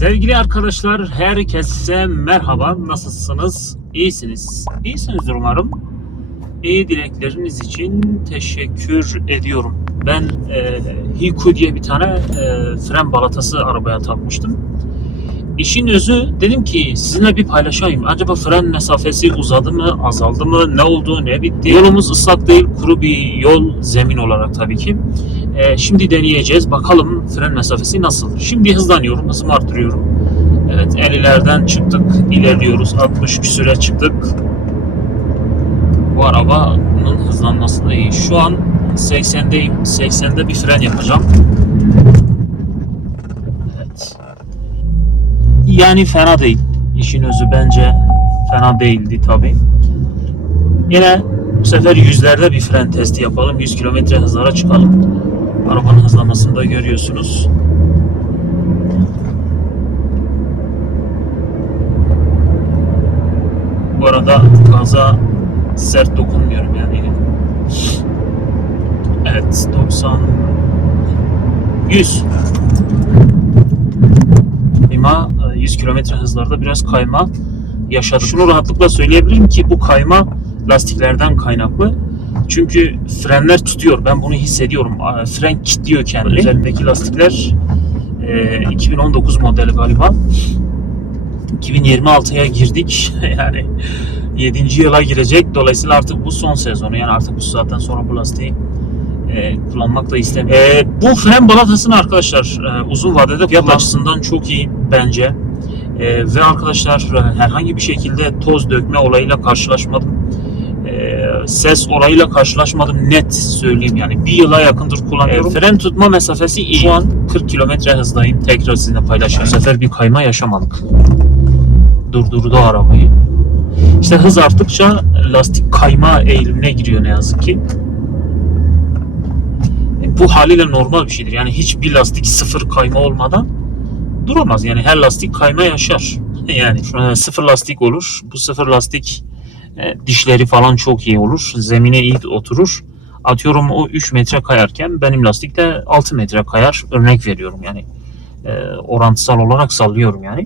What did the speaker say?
Sevgili arkadaşlar, herkese merhaba. Nasılsınız? İyisiniz. İyisinizdir umarım. İyi dilekleriniz için teşekkür ediyorum. Ben e, Hiku diye bir tane e, fren balatası arabaya takmıştım. İşin özü dedim ki sizinle bir paylaşayım. Acaba fren mesafesi uzadı mı, azaldı mı, ne oldu, ne bitti? Yolumuz ıslak değil, kuru bir yol, zemin olarak tabii ki. Ee, şimdi deneyeceğiz. Bakalım fren mesafesi nasıl? Şimdi hızlanıyorum, hızımı arttırıyorum. Evet, 50'lerden çıktık, ilerliyoruz. 60 küsüre çıktık. Bu arabanın hızlanması da iyi. Şu an 80'deyim. 80'de bir fren yapacağım. Evet. Yani fena değil. İşin özü bence fena değildi tabii. Yine bu sefer yüzlerde bir fren testi yapalım. 100 kilometre hızlara çıkalım. Arabanın hızlanmasını da görüyorsunuz. Bu arada gaza sert dokunmuyorum yani. Evet 90 100 kayma e, 100 kilometre hızlarda biraz kayma yaşadık. Şunu rahatlıkla söyleyebilirim ki bu kayma lastiklerden kaynaklı. Çünkü frenler tutuyor. Ben bunu hissediyorum. Fren kilitliyor kendini. Üzerindeki lastikler e, 2019 modeli galiba. 2026'ya girdik. yani 7. yıla girecek. Dolayısıyla artık bu son sezonu. Yani artık bu saatten sonra bu lastiği e, kullanmak da istemiyorum. E, bu fren balatasını arkadaşlar e, uzun vadede fiyat açısından çok iyi bence. E, ve arkadaşlar e, herhangi bir şekilde toz dökme olayıyla karşılaşmadım. Ses olayıyla karşılaşmadım net söyleyeyim yani bir yıla yakındır kullanıyorum. E, fren tutma mesafesi iyi. Şu an 40 kilometre hızdayım. Tekrar sizinle paylaşıyorum. Bu sefer bir kayma yaşamadık. Durdurdu arabayı. İşte hız arttıkça lastik kayma eğilimine giriyor ne yazık ki. E, bu haliyle normal bir şeydir. Yani hiçbir lastik sıfır kayma olmadan duramaz. Yani her lastik kayma yaşar. Yani e, sıfır lastik olur. Bu sıfır lastik e, dişleri falan çok iyi olur. Zemine iyi oturur. Atıyorum o 3 metre kayarken benim lastik de 6 metre kayar. Örnek veriyorum yani. E, orantısal olarak sallıyorum yani.